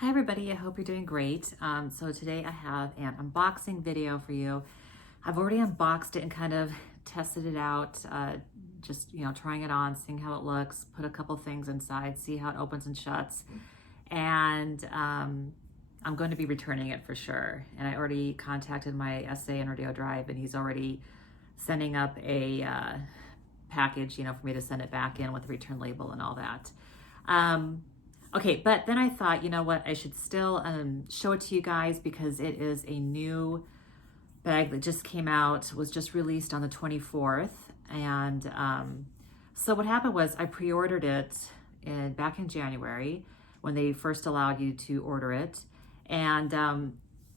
Hi everybody, I hope you're doing great. So today I have an unboxing video for you. I've already unboxed it and kind of tested it out, just trying it on, seeing how it looks, put a couple things inside, see how it opens and shuts. And I'm going to be returning it for sure. And I already contacted my SA in Rodeo Drive, and he's already sending up a package, for me to send it back in with a return label and all that. Okay, but then I thought, you know what, I should still show it to you guys because it is a new bag that just came out, was just released on the 24th. And so what happened was I pre-ordered it back in January when they first allowed you to order it. And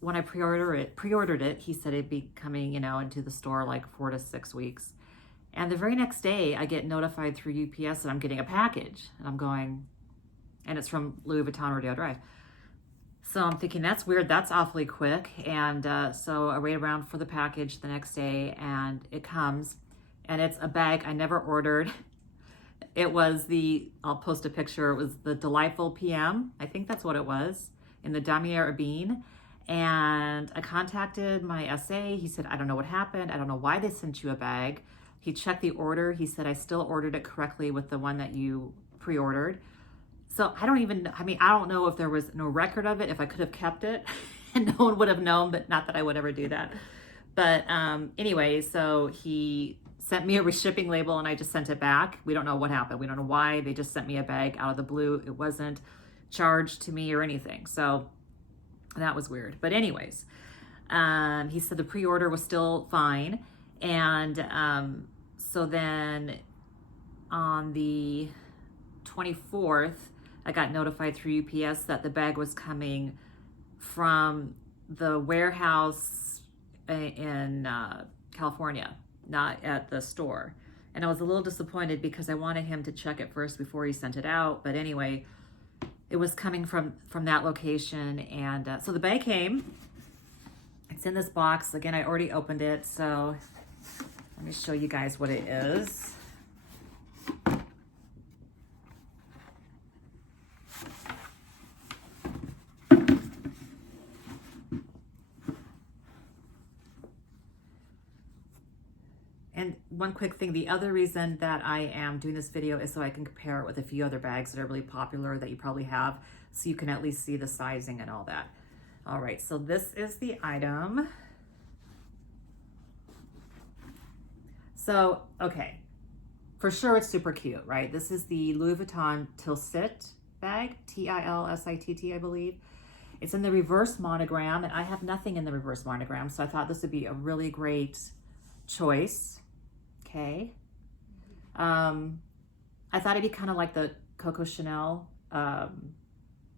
when I pre-ordered it, he said it'd be coming, into the store like 4 to 6 weeks. And the very next day I get notified through UPS that I'm getting a package. And I'm going, and it's from Vuitton Rodeo Drive. So I'm thinking, that's weird, that's awfully quick. And so I wait around for the package the next day, and it comes, and it's a bag I never ordered. It was I'll post a picture, it was the Delightful PM, I think that's what it was, in the Damier Ebene. And I contacted my SA, he said, I don't know what happened, I don't know why they sent you a bag. He checked the order, he said, I still ordered it correctly with the one that you pre-ordered. So I don't know if there was no record of it, if I could have kept it and no one would have known, but not that I would ever do that. But anyway, so he sent me a shipping label and I just sent it back. We don't know what happened. We don't know why. They just sent me a bag out of the blue. It wasn't charged to me or anything. So that was weird. But anyways, he said the pre-order was still fine. And so then on the 24th, I got notified through UPS that the bag was coming from the warehouse in California, not at the store. And I was a little disappointed because I wanted him to check it first before he sent it out. But anyway, it was coming from that location. And so the bag came. It's in this box. Again, I already opened it. So let me show you guys what it is. And one quick thing, the other reason that I am doing this video is so I can compare it with a few other bags that are really popular that you probably have, so you can at least see the sizing and all that. All right, so this is the item. So, okay, for sure it's super cute, right? This is the Louis Vuitton Tilsit bag, Tilsitt, I believe. It's in the reverse monogram, and I have nothing in the reverse monogram, so I thought this would be a really great choice. Okay. I thought it'd be kind of like the Coco Chanel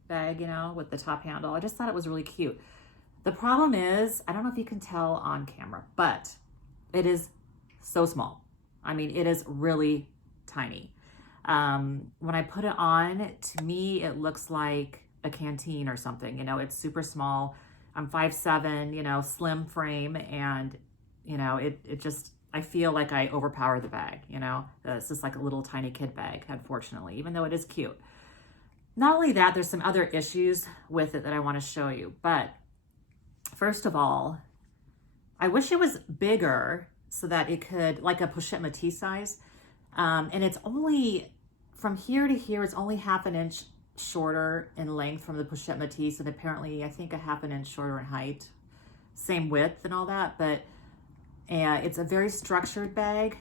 bag, with the top handle. I just thought it was really cute. The problem is, I don't know if you can tell on camera, but it is so small. I mean, it is really tiny. When I put it on, to me, it looks like a canteen or something. It's super small. I'm 5'7", slim frame, and it just, I feel like I overpower the bag, It's just like a little tiny kid bag, unfortunately, even though it is cute. Not only that, there's some other issues with it that I want to show you. But first of all, I wish it was bigger so that it could, like a pochette métis size. And it's only, from here to here, it's only ½ an inch shorter in length from the pochette métis, and apparently I think a ½ an inch shorter in height. Same width and all that, but it's a very structured bag,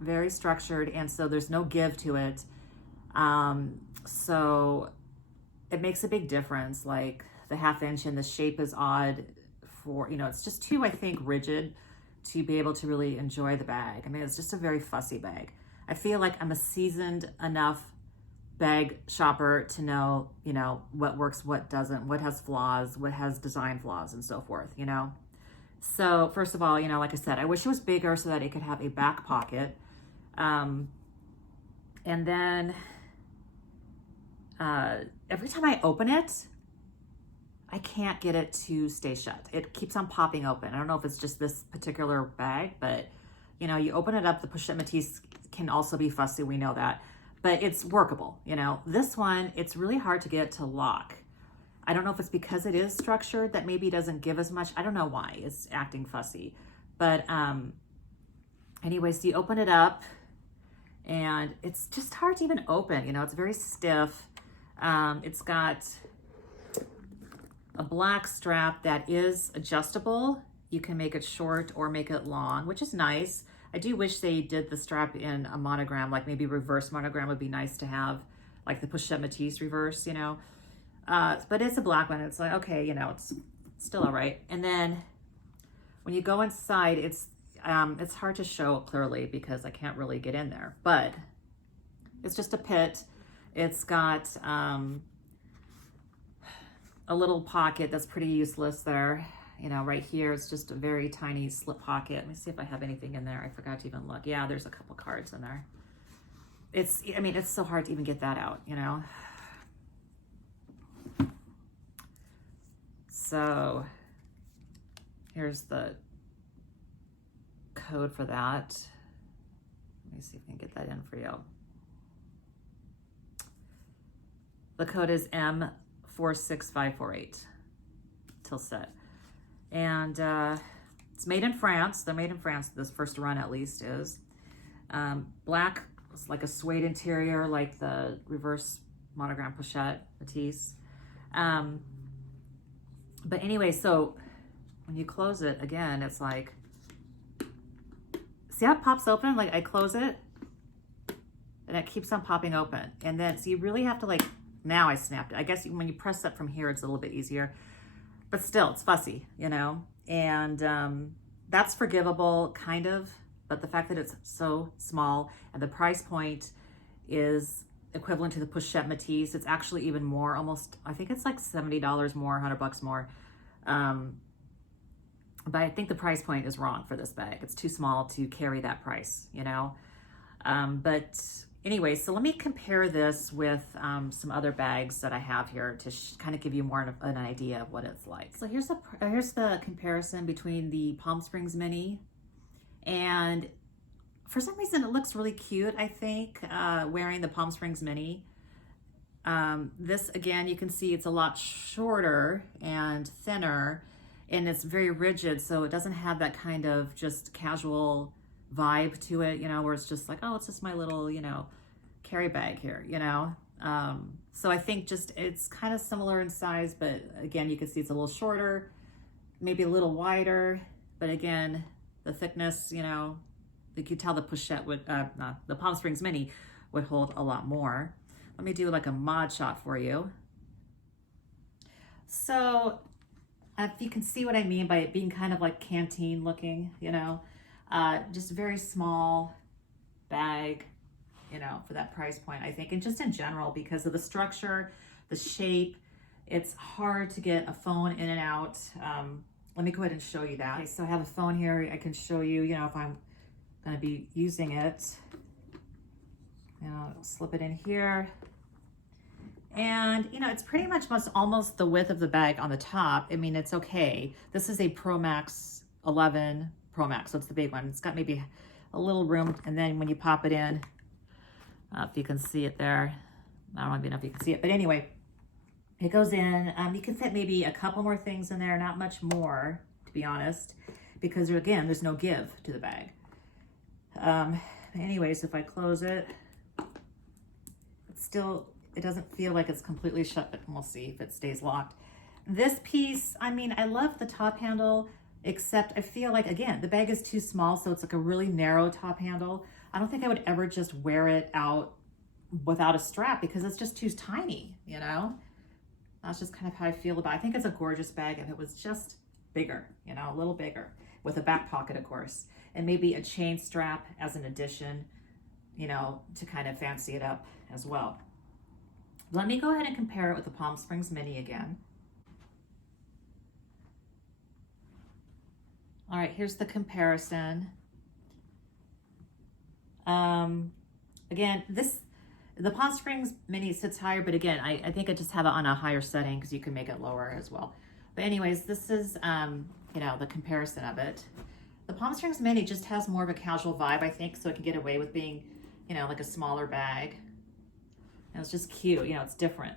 very structured, and so there's no give to it. So it makes a big difference, like the ½ inch, and the shape is odd for, it's just too, I think, rigid to be able to really enjoy the bag. I mean, it's just a very fussy bag. I feel like I'm a seasoned enough bag shopper to know, what works, what doesn't, what has flaws, what has design flaws, and so forth, So first of all, like I said, I wish it was bigger so that it could have a back pocket. And then every time I open it, I can't get it to stay shut. It keeps on popping open. I don't know if it's just this particular bag, but you open it up, the pochette métis can also be fussy, we know that, but it's workable. This one, it's really hard to get to lock. I don't know if it's because it is structured that maybe it doesn't give as much. I don't know why it's acting fussy. But anyways, you open it up and it's just hard to even open. You know, it's very stiff. It's got a black strap that is adjustable. You can make it short or make it long, which is nice. I do wish they did the strap in a monogram, like maybe reverse monogram would be nice to have, like the Pochette Matisse reverse, you know. But it's a black one. It's like, okay, you know, it's still all right. And then when you go inside, it's hard to show clearly because I can't really get in there, but it's just a pit. It's got a little pocket that's pretty useless there. You know, right here, it's just a very tiny slip pocket. Let me see if I have anything in there. I forgot to even look. Yeah, there's a couple cards in there. I mean, it's so hard to even get that out, you know? So here's the code for that. Let me see if I can get that in for you. The code is M46548 till set. And it's made in France. They're made in France. This first run at least is. Black, it's like a suede interior, like the reverse monogram Pochette Matisse. But anyway, so when you close it, again, it's like, see how it pops open? Like I close it and it keeps on popping open. And then, so you really have to like, now I snapped it. I guess when you press it from here, it's a little bit easier. But still, it's fussy, you know? And that's forgivable, kind of. But the fact that it's so small and the price point is equivalent to the Pochette Matisse, it's actually even more, almost, I think it's like $70 more, $100 more. But I think the price point is wrong for this bag. It's too small to carry that price, you know? But anyway, so let me compare this with some other bags that I have here to kind of give you more of an idea of what it's like. So here's the comparison between the Palm Springs Mini, and for some reason it looks really cute, I think, wearing the Palm Springs Mini. This, again, you can see it's a lot shorter and thinner, and it's very rigid, so it doesn't have that kind of just casual vibe to it, you know, where it's just like, oh, it's just my little, you know, carry bag here, you know. So I think just it's kind of similar in size, but again, you can see it's a little shorter, maybe a little wider, but again, the thickness, you know, you could tell the Pochette would, the Palm Springs Mini would hold a lot more. Let me do like a mod shot for you. So if you can see what I mean by it being kind of like canteen looking, you know, just a very small bag, you know, for that price point, I think. And just in general, because of the structure, the shape, it's hard to get a phone in and out. Let me go ahead and show you that. Okay, so I have a phone here. I can show you, you know, if I'm going to be using it. You know, I'll slip it in here. And, you know, it's pretty much almost the width of the bag on the top. I mean, it's okay. This is a Pro Max 11 Pro Max, so it's the big one. It's got maybe a little room, and then when you pop it in, if you can see it there, I don't even know if you can see it, but anyway, it goes in. You can fit maybe a couple more things in there, not much more, to be honest, because again, there's no give to the bag. Anyways, if I close it, it doesn't feel like it's completely shut, but we'll see if it stays locked. This piece, I mean, I love the top handle, except I feel like, again, the bag is too small, so it's like a really narrow top handle. I don't think I would ever just wear it out without a strap because it's just too tiny, you know? That's just kind of how I feel about it. I think it's a gorgeous bag if it was just bigger, you know, a little bigger, with a back pocket, of course, and maybe a chain strap as an addition, you know, to kind of fancy it up as well. Let me go ahead and compare it with the Palm Springs Mini again. All right, here's the comparison. Again, the Palm Springs Mini sits higher, but again, I think I just have it on a higher setting because you can make it lower as well. But anyways, this is, you know, the comparison of it. The Palm Springs Mini just has more of a casual vibe, I think, so it can get away with being, you know, like a smaller bag. And it's just cute, you know, it's different.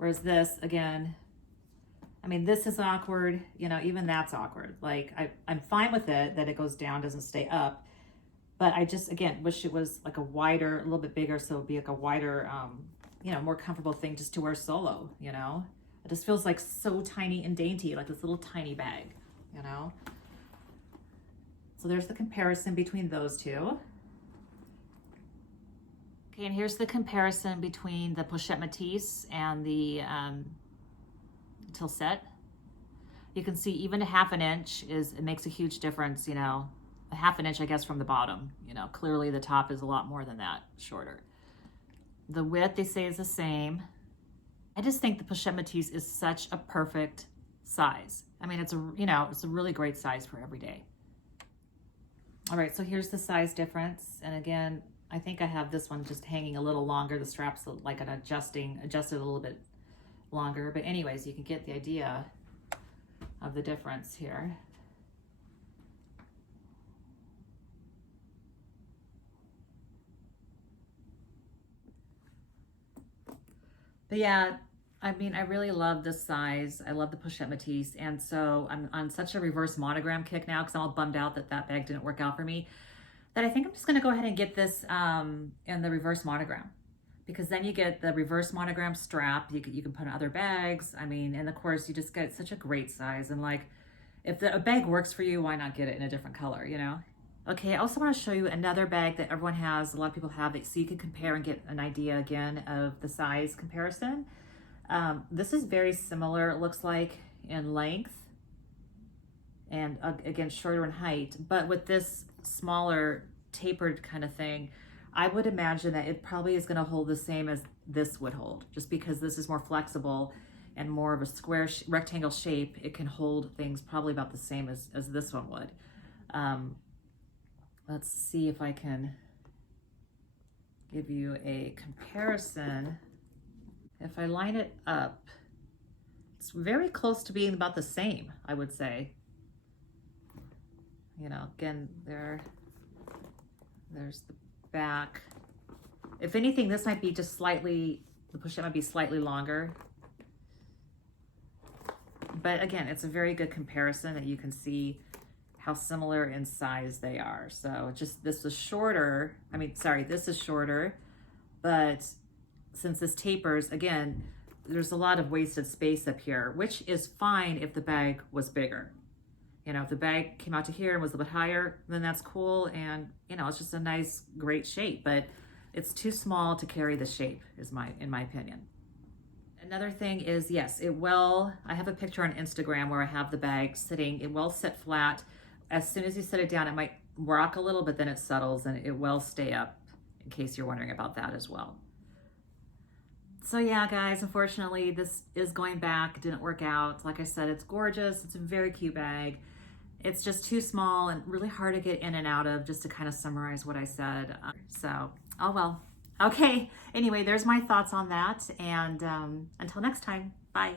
Whereas this, again, I mean, this is awkward, you know, even that's awkward. Like, I'm fine with it, that it goes down, doesn't stay up. But I just, again, wish it was like a wider, a little bit bigger, so it would be like a wider, you know, more comfortable thing just to wear solo, you know? It just feels like so tiny and dainty, like this little tiny bag, you know? So there's the comparison between those two. Okay, and here's the comparison between the Pochette Métis and the Tilset. You can see even a ½ inch it makes a huge difference, you know, a ½ inch, I guess, from the bottom, you know, clearly the top is a lot more than that, shorter. The width, they say, is the same. I just think the Pochette Métis is such a perfect size. I mean, it's a, you know, it's a really great size for every day. All right, so here's the size difference. And again, I think I have this one just hanging a little longer. The strap's like an adjusted a little bit longer. But anyways, you can get the idea of the difference here. But yeah, I mean, I really love this size. I love the Pochette Métis. And so I'm on such a reverse monogram kick now because I'm all bummed out that that bag didn't work out for me, that I think I'm just going to go ahead and get this in the reverse monogram, because then you get the reverse monogram strap. You can put in other bags. I mean, and of course you just get such a great size. And like, if a bag works for you, why not get it in a different color, you know? Okay, I also want to show you another bag that everyone has, a lot of people have it, so you can compare and get an idea again of the size comparison. This is very similar, it looks like, in length, and again, shorter in height, but with this smaller tapered kind of thing, I would imagine that it probably is going to hold the same as this would hold, just because this is more flexible and more of a square rectangle shape. It can hold things probably about the same as this one would. Let's see if I can give you a comparison. If I line it up, it's very close to being about the same, I would say. You know, again, there's the back. If anything, this might be just slightly, the Pochette might be slightly longer. But again, it's a very good comparison that you can see how similar in size they are. So just, this is shorter. I mean, sorry, this is shorter, but since this tapers, again, there's a lot of wasted space up here, which is fine if the bag was bigger. You know, if the bag came out to here and was a little bit higher, then that's cool. And, you know, it's just a nice, great shape, but it's too small to carry the shape, in my opinion. Another thing is, yes, I have a picture on Instagram where I have the bag sitting, it will sit flat. As soon as you set it down, it might rock a little, but then it settles and it will stay up, in case you're wondering about that as well. So yeah, guys, unfortunately, this is going back. It didn't work out. Like I said, it's gorgeous. It's a very cute bag. It's just too small and really hard to get in and out of, just to kind of summarize what I said. So, oh well. Okay, anyway, there's my thoughts on that. And until next time, bye.